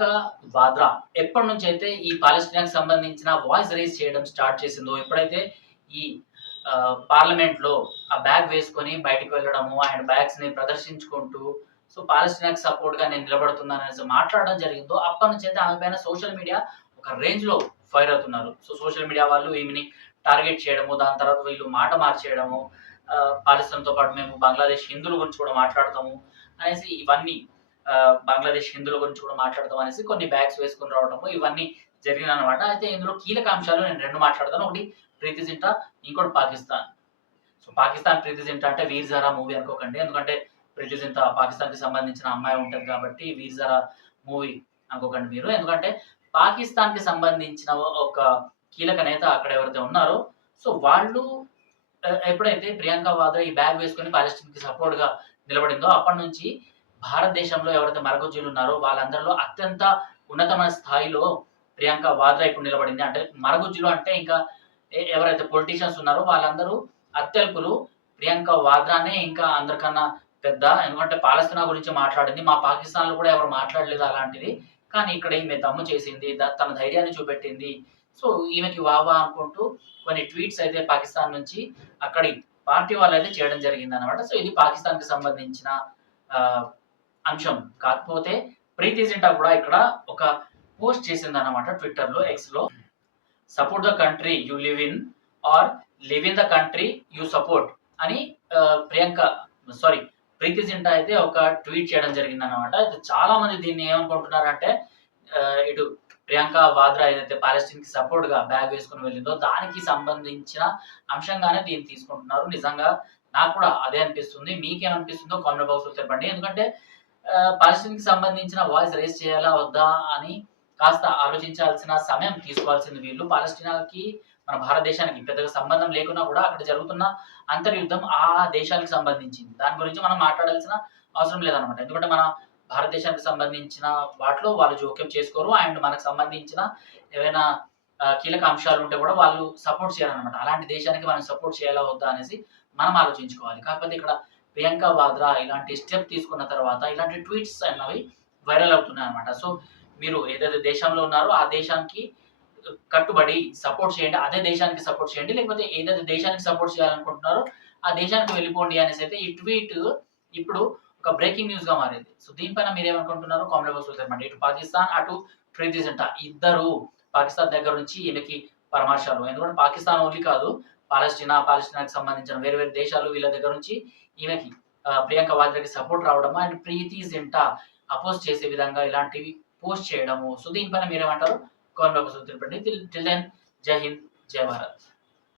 ప్రియాంక వాద్రా ఎప్పటి నుంచి అయితే ఈ పాలస్తీనాకి సంబంధించిన వాయిస్ రైజ్ చేయడం స్టార్ట్ చేసిందో, ఎప్పుడైతే ఈ పార్లమెంట్‌లో ఆ బ్యాగ్ వేసుకొని బయటికి వెళ్ళడము, ఆయన బ్యాగ్స్‌ని ప్రదర్శించుకుంటూ పాలస్తీనాకి సపోర్ట్‌గా నేను నిలబడుతున్నాననేసి మాట్లాడడం జరిగిందో, అప్పటి నుంచి అయితే ఆమె పైన సోషల్ మీడియా ఒక రేంజ్‌లో ఫైర్ అవుతున్నారు. సోషల్ మీడియా వాళ్ళు ఈమెని టార్గెట్ చేయడము, దాని తర్వాత వీళ్ళు మాట మార్చేయడము, పాకిస్తాన్‌తో పాటు మేము బంగ్లాదేశ్ హిందువుల గురించి కూడా మాట్లాడతాము అనేసి ఇవన్నీ బంగ్లాదేశ్ హిందువుల గురించి కూడా మాట్లాడదాం అనేసి కొన్ని బ్యాగ్స్ వేసుకొని రావడము ఇవన్నీ జరిగినాయనమాట. అయితే ఇందులో కీలక అంశాలు నేను 2 మాట్లాడతాను. ఒకటి ప్రీతి జింటా, ఇంకోటి పాకిస్తాన్. పాకిస్తాన్ ప్రీతి జింటా అంటే 'వీర్ జారా' మూవీ అనుకోకండి. ఎందుకంటే ప్రీతి జింటా పాకిస్తాన్‌కి సంబంధించిన అమ్మాయి ఉంటది కాబట్టి 'వీర్ జారా' మూవీ అనుకోకండి మీరు. ఎందుకంటే పాకిస్తాన్‌కి సంబంధించిన ఒక కీలక నేత అక్కడ ఎవరైతే ఉన్నారో వాళ్ళు ఎప్పుడైతే ప్రియాంక వాద్రా ఈ బ్యాగ్ వేసుకొని పాలస్తీన్‌కి సపోర్ట్‌గా నిలబడిందో అప్పటినుంచి భారతదేశంలో ఎవరైతే మరగుజ్జులున్నారో వాళ్ళందరిలో అత్యంత ఉన్నతమైన స్థాయిలో ప్రియాంక వాద్రా ఇప్పుడు నిలబడింది. అంటే మరగుజ్జులు అంటే ఇంకా ఎవరైతే పొలిటీషియన్స్ ఉన్నారో వాళ్ళందరూ అత్యల్పులు. ప్రియాంక వాద్రానే ఇంకా అందరికన్నా పెద్ద. ఎందుకంటే పాలస్తీనా గురించి మాట్లాడింది. మా పాకిస్తాన్‌లో కూడా ఎవరు మాట్లాడలేదు అలాంటిది. కానీ ఇక్కడ ఈమె దమ్ము చేసింది. తన ధైర్యాన్ని చూపెట్టింది. ఈమెకి వాహ్! వాహ్! అనుకుంటూ కొన్ని ట్వీట్స్ అయితే పాకిస్తాన్ నుంచి అక్కడి పార్టీ వాళ్ళైతే చేయడం జరిగిందనమాట. ఇది పాకిస్తాన్‌కి సంబంధించిన ఆహ్, అంశం. కాకపోతే ప్రీతి జింటా కూడా ఇక్కడ ఒక పోస్ట్ చేసిందనమాట ట్విట్టర్‌లో, ఎక్స్‌లో. Support the country you live in or live in the country you support అని ప్రియాంక సారీ ప్రీతి జింటా అయితే ఒక ట్వీట్ చేయడం జరిగిందనమాట. అయితే చాలా మంది దీన్ని ఏమనుకుంటున్నారంటే ఇటు ప్రియాంక వాద్రా ఏదైతే పాలస్తీన్‌కి సపోర్ట్‌గా బ్యాగ్ వేసుకొని వెళ్ళిందో దానికి సంబంధించిన అంశంగానే దీన్ని తీసుకుంటున్నారు. నిజంగా నాకు కూడా అదే అనిపిస్తుంది. మీకేమనిపిస్తుందో కామెంట్ బాక్స్‌లో తెలపండి. ఎందుకంటే పాలస్తీన్‌కి సంబంధించిన వాయిస్ రైజ్ చేయాలా వద్దా అని కాస్త ఆలోచించాల్సిన సమయం తీసుకోవాల్సింది వీళ్ళు. పాలస్తీనాకి మన భారతదేశానికి పెద్దగా సంబంధం లేకున్నా కూడా అక్కడ జరుగుతున్న అంతర్యుద్ధం ఆ దేశానికి సంబంధించింది. దాని గురించి మనం మాట్లాడాల్సిన అవసరం లేదనమాట. ఎందుకంటే మన భారతదేశానికి సంబంధించిన వాటిలో వాళ్ళు జోక్యం చేసుకోరు. అండ్ మనకు సంబంధించిన ఏవైనా కీలక అంశాలు ఉంటే కూడా వాళ్ళు సపోర్ట్ చేయరనమాట. అలాంటి దేశానికి మనం సపోర్ట్ చేయాలా వద్దా అనేసి మనం ఆలోచించుకోవాలి. కాకపోతే ఇక్కడ ప్రియాంక వాద్రా ఇలాంటి స్టెప్ తీసుకున్న తర్వాత ఇలాంటి ట్వీట్స్ అన్నవి వైరల్ అవుతున్నాయన్నమాట. మీరు ఏదైతే దేశంలో ఉన్నారో ఆ దేశానికి కట్టుబడి సపోర్ట్ చేయండి. అదే దేశానికి సపోర్ట్ చేయండి. లేకపోతే ఏదైతే దేశానికి సపోర్ట్ చేయాలనుకుంటున్నారో ఆ దేశానికి వెళ్ళిపోండి అనేసైతే ఈ ట్వీట్ ఇప్పుడు ఒక బ్రేకింగ్ న్యూస్‌గా మారింది. దీనిపైన మీరేమనుకుంటున్నారో కామెంట్ బాక్స్‌లో తెలపండి. ఇటు పాకిస్తాన్, అటు ప్రీతి జింటా ఇద్దరు పాకిస్తాన్ దగ్గర నుంచి ఈమెకి పరామర్శాలు. ఎందుకంటే పాకిస్తాన్ ఓన్లీ కాదు, పాలస్తీనాకి సంబంధించిన వేరే వేరే దేశాలు వీళ్ళ దగ్గర నుంచి ఈమెకి ప్రియాంక వాద్రాకి సపోర్ట్ రావడము అండ్ ప్రీతి జింటా అపోజ్ చేసే విధంగా ఇలాంటివి పోస్ట్ చేయడము. దీనిపైన మీరేమంటారో కామెంట్ బాక్స్‌లో తెలపండి. టిల్ దెన్ జై హింద్, జై భారత్.